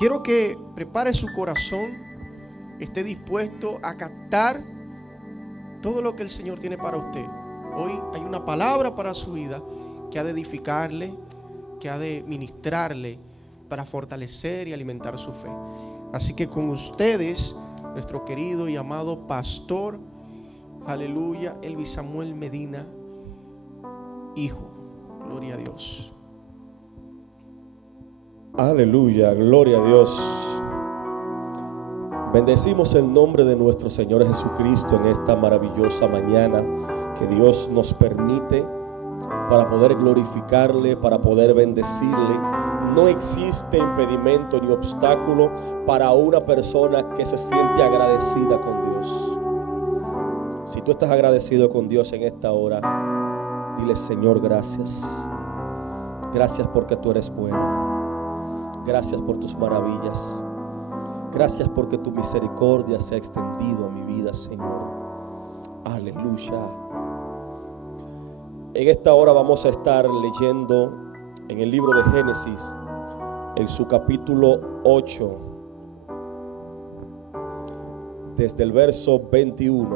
quiero que prepare su corazón, esté dispuesto a captar todo lo que el Señor tiene para usted. Hoy hay una palabra para su vida que ha de edificarle, que ha de ministrarle para fortalecer y alimentar su fe. Así que con ustedes, nuestro querido y amado pastor, aleluya, Elvis Samuel Medina, hijo. Gloria a Dios. Aleluya, gloria a Dios. Bendecimos el nombre de nuestro Señor Jesucristo en esta maravillosa mañana que Dios nos permite para poder glorificarle, para poder bendecirle. No existe impedimento ni obstáculo para una persona que se siente agradecida con Dios. Si tú estás agradecido con Dios en esta hora, dile: Señor, gracias. Gracias porque tú eres bueno. Gracias por tus maravillas. Gracias porque tu misericordia se ha extendido a mi vida, Señor. Aleluya. En esta hora vamos a estar leyendo en el libro de Génesis, en su capítulo 8, desde el verso 21.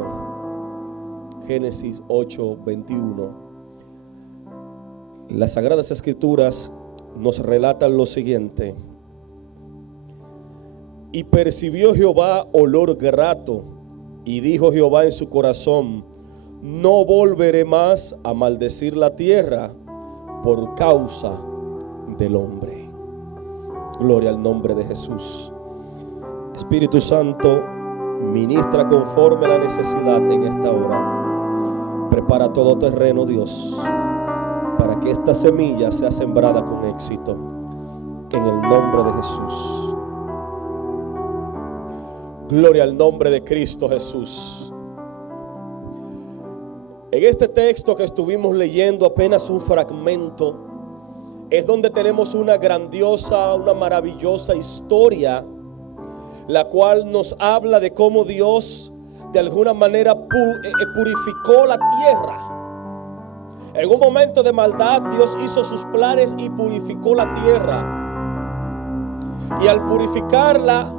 Génesis 8, 21. Las Sagradas Escrituras nos relatan lo siguiente: y percibió Jehová olor grato, y dijo Jehová en su corazón: no volveré más a maldecir la tierra por causa del hombre. Gloria al nombre de Jesús. Espíritu Santo, ministra conforme a la necesidad en esta hora. Prepara todo terreno, Dios, para que esta semilla sea sembrada con éxito, en el nombre de Jesús. Gloria al nombre de Cristo Jesús. En este texto que estuvimos leyendo, apenas un fragmento, es donde tenemos una grandiosa, una maravillosa historia, la cual nos habla de cómo Dios de alguna manera purificó la tierra. En un momento de maldad, Dios hizo sus planes y purificó la tierra. Y al purificarla,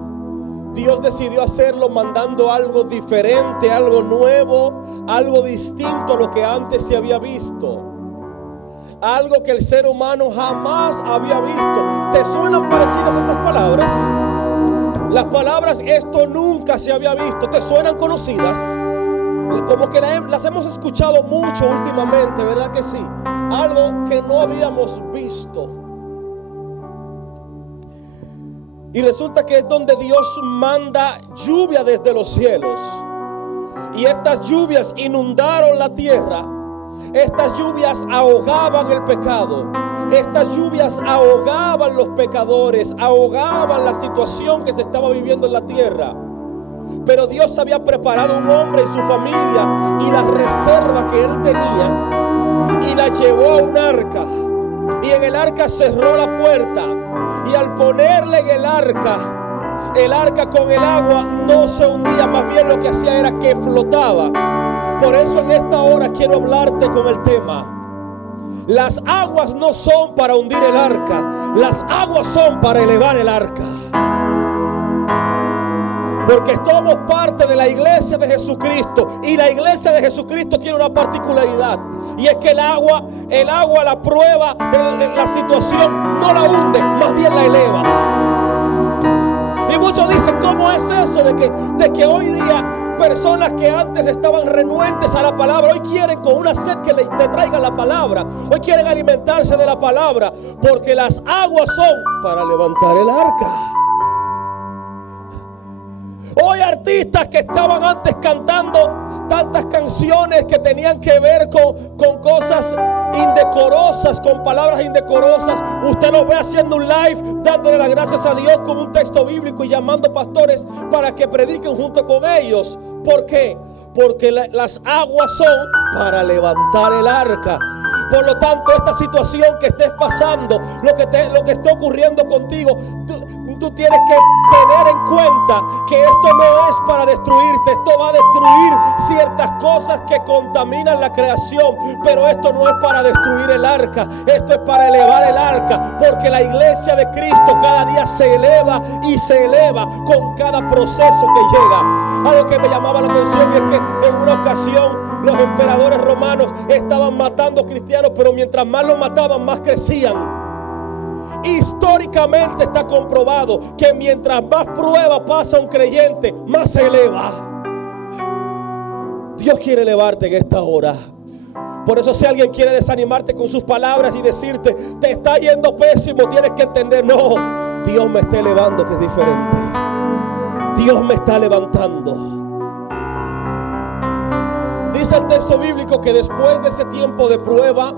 Dios decidió hacerlo mandando algo diferente, algo nuevo, algo distinto a lo que antes se había visto. Algo que el ser humano jamás había visto. ¿Te suenan parecidas estas palabras? Las palabras "esto nunca se había visto", ¿te suenan conocidas? Como que las hemos escuchado mucho últimamente, ¿verdad que sí? Algo que no habíamos visto. Y resulta que es donde Dios manda lluvia desde los cielos. Y estas lluvias inundaron la tierra. Estas lluvias ahogaban el pecado. Estas lluvias ahogaban los pecadores, ahogaban la situación que se estaba viviendo en la tierra. Pero Dios había preparado un hombre y su familia y la reserva que él tenía, y la llevó a un arca. Y en el arca cerró la puerta. Y al ponerle en el arca con el agua no se hundía, más bien lo que hacía era que flotaba. Por eso en esta hora quiero hablarte con el tema: las aguas no son para hundir el arca, las aguas son para elevar el arca. Porque somos parte de la iglesia de Jesucristo, y la iglesia de Jesucristo tiene una particularidad, y es que el agua, la prueba, la situación no la hunde, más bien la eleva. Y muchos dicen: ¿cómo es eso de que hoy día personas que antes estaban renuentes a la palabra, hoy quieren con una sed que le traigan la palabra, hoy quieren alimentarse de la palabra? Porque las aguas son para levantar el arca. Hoy artistas que estaban antes cantando tantas canciones que tenían que ver con cosas indecorosas, con palabras indecorosas, usted los ve haciendo un live dándole las gracias a Dios con un texto bíblico y llamando pastores para que prediquen junto con ellos. ¿Por qué? Porque las aguas son para levantar el arca. Por lo tanto, esta situación que estés pasando, lo que esté ocurriendo contigo, tú tienes que tener en cuenta que esto no es para destruirte. Esto va a destruir ciertas cosas que contaminan la creación, pero esto no es para destruir el arca. Esto es para elevar el arca, porque la iglesia de Cristo cada día se eleva y se eleva con cada proceso que llega. Algo que me llamaba la atención es que en una ocasión los emperadores romanos estaban matando cristianos, pero mientras más los mataban, más crecían. Históricamente está comprobado que mientras más prueba pasa un creyente, más se eleva. Dios quiere elevarte en esta hora. Por eso, si alguien quiere desanimarte con sus palabras y decirte te está yendo pésimo, tienes que entender: no, Dios me está elevando, que es diferente. Dios me está levantando. Dice el texto bíblico que después de ese tiempo de prueba,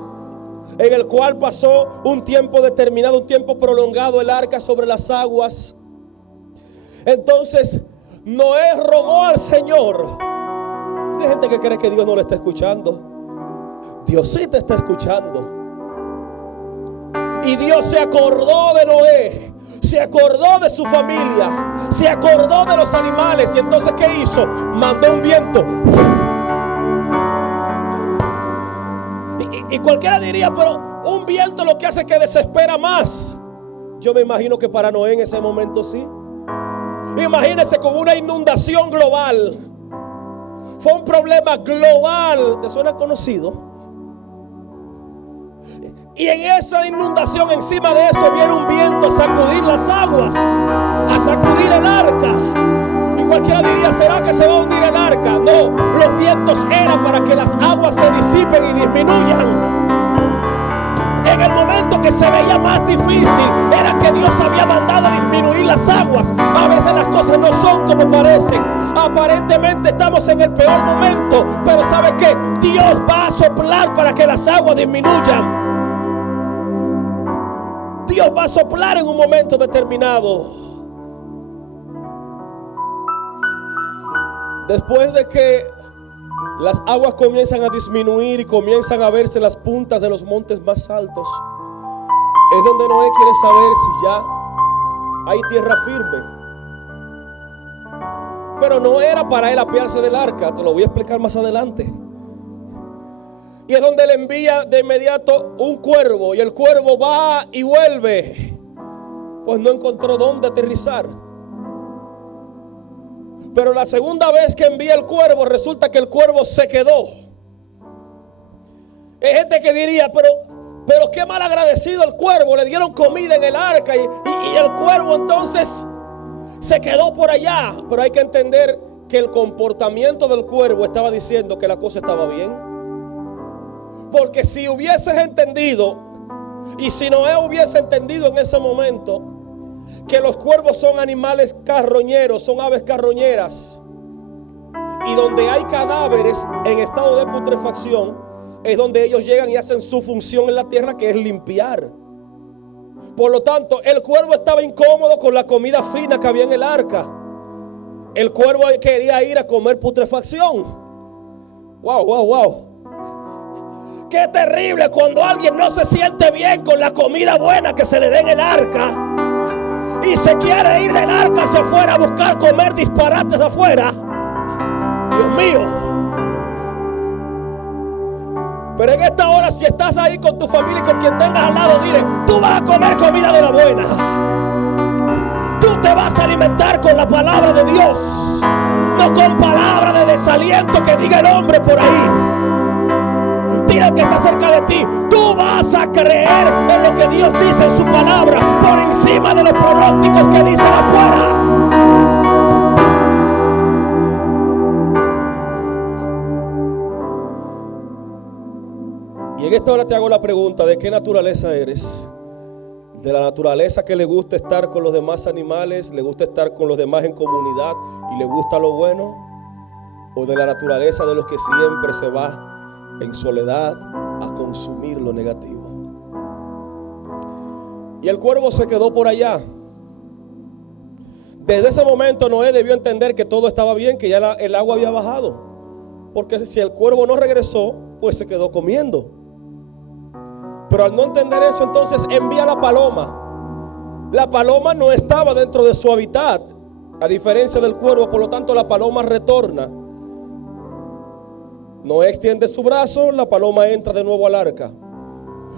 en el cual pasó un tiempo determinado, un tiempo prolongado, el arca sobre las aguas, entonces Noé rogó al Señor. Hay gente que cree que Dios no le está escuchando. Dios sí te está escuchando. Y Dios se acordó de Noé, se acordó de su familia, se acordó de los animales. Y entonces, ¿qué hizo? Mandó un viento. Y cualquiera diría, pero un viento lo que hace es que desespera más. Yo me imagino que para Noé en ese momento sí. Imagínense con una inundación global. Fue un problema global. ¿Te suena conocido? Y en esa inundación, encima de eso, viene un viento a sacudir las aguas, a sacudir el arca. Y cualquiera diría, ¿será que se va a hundir el arca? No, los vientos eran para que las aguas se disipen y disminuyan. En el momento que se veía más difícil, era que Dios había mandado a disminuir las aguas. A veces las cosas no son como parecen. Aparentemente estamos en el peor momento, pero ¿sabe qué? Dios va a soplar para que las aguas disminuyan. Dios va a soplar en un momento determinado. Después de que las aguas comienzan a disminuir y comienzan a verse las puntas de los montes más altos, es donde Noé quiere saber si ya hay tierra firme. Pero no era para él apearse del arca, te lo voy a explicar más adelante. Y es donde le envía de inmediato un cuervo, y el cuervo va y vuelve, pues no encontró dónde aterrizar. Pero la segunda vez que envía el cuervo, resulta que el cuervo se quedó. Hay gente que diría, pero qué mal agradecido el cuervo, le dieron comida en el arca y el cuervo entonces se quedó por allá. Pero hay que entender que el comportamiento del cuervo estaba diciendo que la cosa estaba bien. Porque si hubieses entendido, y si Noé hubiese entendido en ese momento, que los cuervos son animales carroñeros, son aves carroñeras, y donde hay cadáveres en estado de putrefacción, es donde ellos llegan y hacen su función en la tierra, que es limpiar. Por lo tanto, el cuervo estaba incómodo con la comida fina que había en el arca. El cuervo quería ir a comer putrefacción. Wow. Qué terrible cuando alguien no se siente bien con la comida buena que se le dé en el arca y se quiere ir del arca hacia afuera a buscar comer disparates afuera. Dios mío. Pero en esta hora, si estás ahí con tu familia y con quien tengas al lado, dile: tú vas a comer comida de la buena. Tú te vas a alimentar con la palabra de Dios, no con palabras de desaliento que diga el hombre por ahí. Dile al que está cerca de ti: tú vas a creer en lo que Dios dice en su palabra por encima de los pronósticos que dicen afuera. Y en esta hora te hago la pregunta: ¿de qué naturaleza eres? ¿De la naturaleza que le gusta estar con los demás animales, le gusta estar con los demás en comunidad y le gusta lo bueno? ¿O de la naturaleza de los que siempre se va en soledad a consumir lo negativo? Y el cuervo se quedó por allá. Desde ese momento Noé debió entender que todo estaba bien, que ya el agua había bajado, porque si el cuervo no regresó, pues se quedó comiendo. Pero al no entender eso, entonces envía la paloma. La paloma no estaba dentro de su hábitat, a diferencia del cuervo, por lo tanto la paloma retorna. Noé extiende su brazo, la paloma entra de nuevo al arca.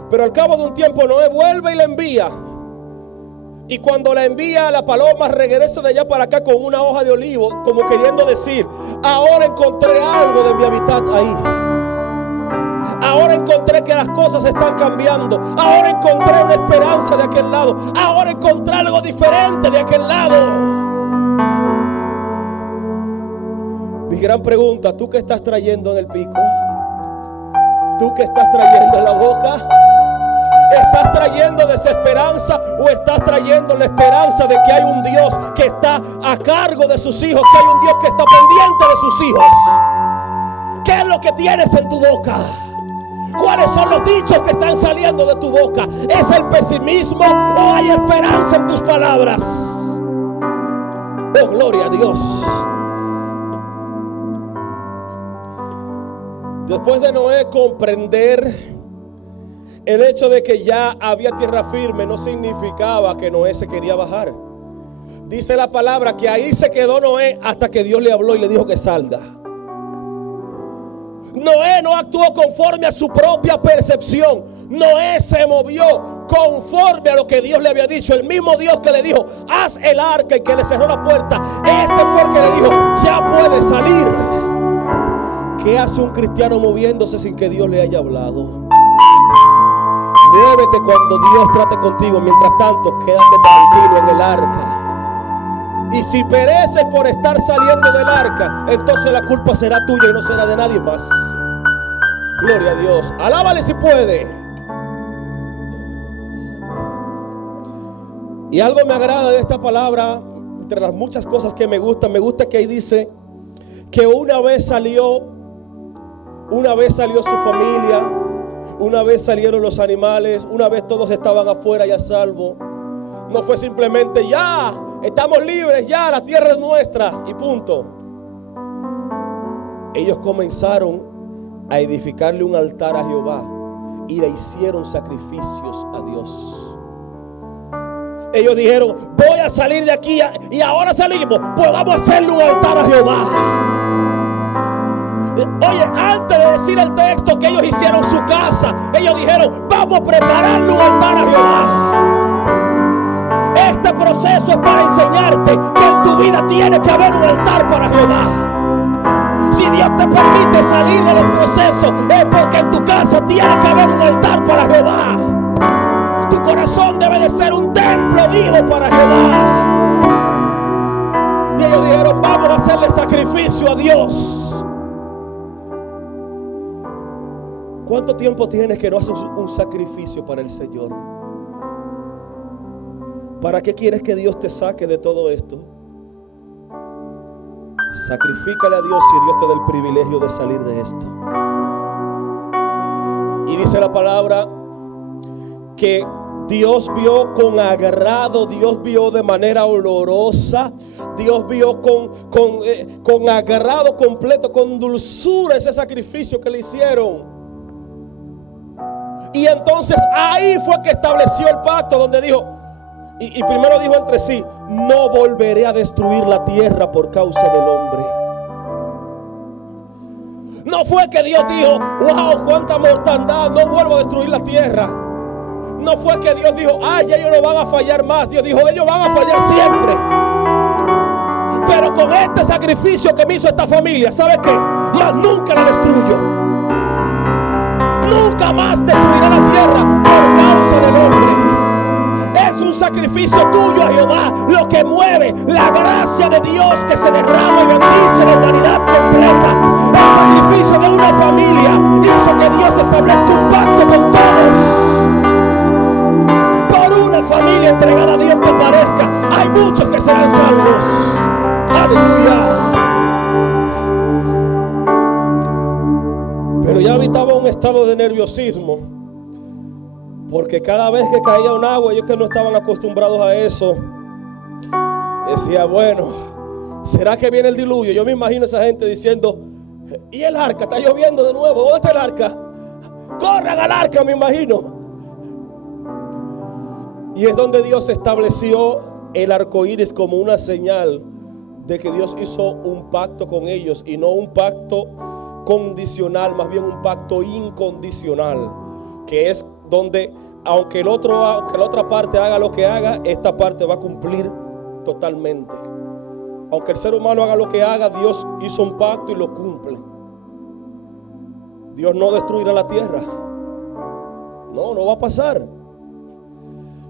Pero al cabo de un tiempo Noé vuelve y la envía. Y cuando la envía, la paloma regresa de allá para acá con una hoja de olivo, como queriendo decir: ahora encontré algo de mi hábitat ahí. Ahora encontré que las cosas están cambiando. Ahora encontré una esperanza de aquel lado. Ahora encontré algo diferente de aquel lado. Mi gran pregunta: ¿tú qué estás trayendo en el pico? ¿Tú qué estás trayendo en la boca? ¿Estás trayendo desesperanza o estás trayendo la esperanza de que hay un Dios que está a cargo de sus hijos, que hay un Dios que está pendiente de sus hijos? ¿Qué es lo que tienes en tu boca? ¿Cuáles son los dichos que están saliendo de tu boca? ¿Es el pesimismo o hay esperanza en tus palabras? Oh, gloria a Dios. Después de Noé comprender el hecho de que ya había tierra firme, no significaba que Noé se quería bajar. Dice la palabra que ahí se quedó Noé hasta que Dios le habló y le dijo que salga. Noé no actuó conforme a su propia percepción. Noé se movió conforme a lo que Dios le había dicho. El mismo Dios que le dijo: haz el arca, y que le cerró la puerta, ese fue el que le dijo: ya puedes salir. ¿Qué hace un cristiano moviéndose sin que Dios le haya hablado? Muévete cuando Dios trate contigo. Mientras tanto, quédate tranquilo en el arca. Y si pereces por estar saliendo del arca, entonces la culpa será tuya y no será de nadie más. Gloria a Dios. Alábale si puede. Y algo me agrada de esta palabra, entre las muchas cosas que me gusta que ahí dice que una vez salió su familia, una vez salieron los animales, una vez todos estaban afuera y a salvo. No fue simplemente: ya estamos libres, ya la tierra es nuestra y punto. Ellos comenzaron a edificarle un altar a Jehová y le hicieron sacrificios a Dios. Ellos dijeron: voy a salir de aquí y ahora salimos, pues vamos a hacerle un altar a Jehová. Oye, antes de decir el texto que ellos hicieron su casa, ellos dijeron: vamos a prepararle un altar a Jehová. Este proceso es para enseñarte que en tu vida tiene que haber un altar para Jehová. Si Dios te permite salir de los procesos, es porque en tu casa tiene que haber un altar para Jehová. Tu corazón debe de ser un templo vivo para Jehová. Y ellos dijeron: vamos a hacerle sacrificio a Dios. ¿Cuánto tiempo tienes que no haces un sacrificio para el Señor? ¿Para qué quieres que Dios te saque de todo esto? Sacrifícale a Dios y Dios te da el privilegio de salir de esto. Y dice la palabra que Dios vio con agrado, Dios vio de manera olorosa, Dios vio con agrado completo, con dulzura ese sacrificio que le hicieron. Y entonces ahí fue que estableció el pacto, donde dijo, y primero dijo entre sí: no volveré a destruir la tierra por causa del hombre. No fue que Dios dijo: wow, cuánta mortandad, no vuelvo a destruir la tierra. No fue que Dios dijo: ay, ellos no van a fallar más. Dios dijo: ellos van a fallar siempre. Pero con este sacrificio que me hizo esta familia, ¿sabe qué? Más nunca la destruyo. Nunca más destruirá la tierra por causa del hombre. Es un sacrificio tuyo a Jehová lo que mueve la gracia de Dios que se derrama y bendice la humanidad completa. El sacrificio de una familia hizo que Dios establezca un pacto con todos. Por una familia entregada a Dios que parezca, hay muchos que serán salvos. Aleluya. Pero ya habitaba un estado de nerviosismo, porque cada vez que caía un agua, ellos que no estaban acostumbrados a eso, decía: bueno, ¿será que viene el diluvio? Yo me imagino a esa gente diciendo: ¿y el arca? Está lloviendo de nuevo, ¿dónde está el arca? Corran al arca, me imagino. Y es donde Dios estableció el arco iris como una señal de que Dios hizo un pacto con ellos, y no un pacto condicional, más bien un pacto incondicional, que es donde aunque la otra parte haga lo que haga, esta parte va a cumplir totalmente. Aunque el ser humano haga lo que haga, Dios hizo un pacto y lo cumple. Dios no destruirá la tierra. No va a pasar.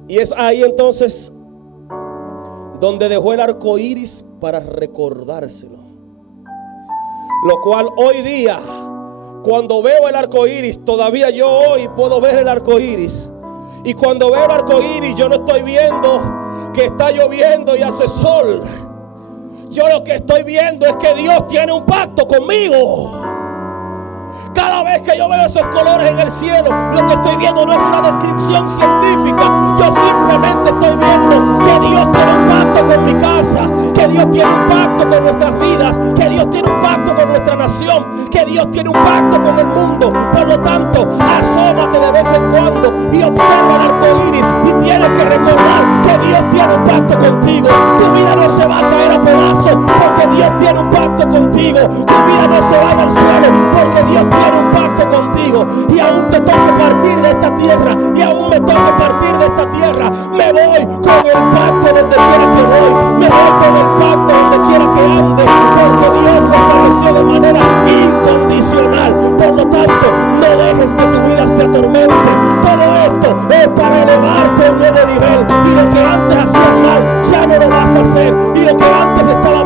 Y es ahí entonces donde dejó el arco iris para recordárselo. Lo cual hoy día, cuando veo el arco iris, todavía yo hoy puedo ver el arco iris. Y cuando veo el arco iris, yo no estoy viendo que está lloviendo y hace sol. Yo lo que estoy viendo es que Dios tiene un pacto conmigo. Cada vez que yo veo esos colores en el cielo, lo que estoy viendo no es una descripción científica. Yo simplemente estoy viendo que Dios tiene un pacto con mi casa, que Dios tiene un pacto con nuestras vidas, que Dios tiene un pacto con nuestra nación, que Dios tiene un pacto con el mundo. Por lo tanto, asómate de vez en cuando y observa el arco iris, y tienes que recordar que Dios tiene un pacto contigo. Tu vida no se va a caer a pedazos porque Dios tiene un pacto contigo. Tu vida no se va a ir al suelo porque Dios tiene un pacto contigo. Y aún te toque partir de esta tierra, y aún me toque partir de esta tierra, me voy con el pacto donde quiera que voy, me voy con el pacto donde quiera que ande, porque Dios lo estableció de manera incondicional. Por lo tanto, no dejes que tu vida se atormente. Todo esto es para elevarte a un nuevo nivel, y lo que antes hacías mal ya no lo vas a hacer, y lo que antes estaba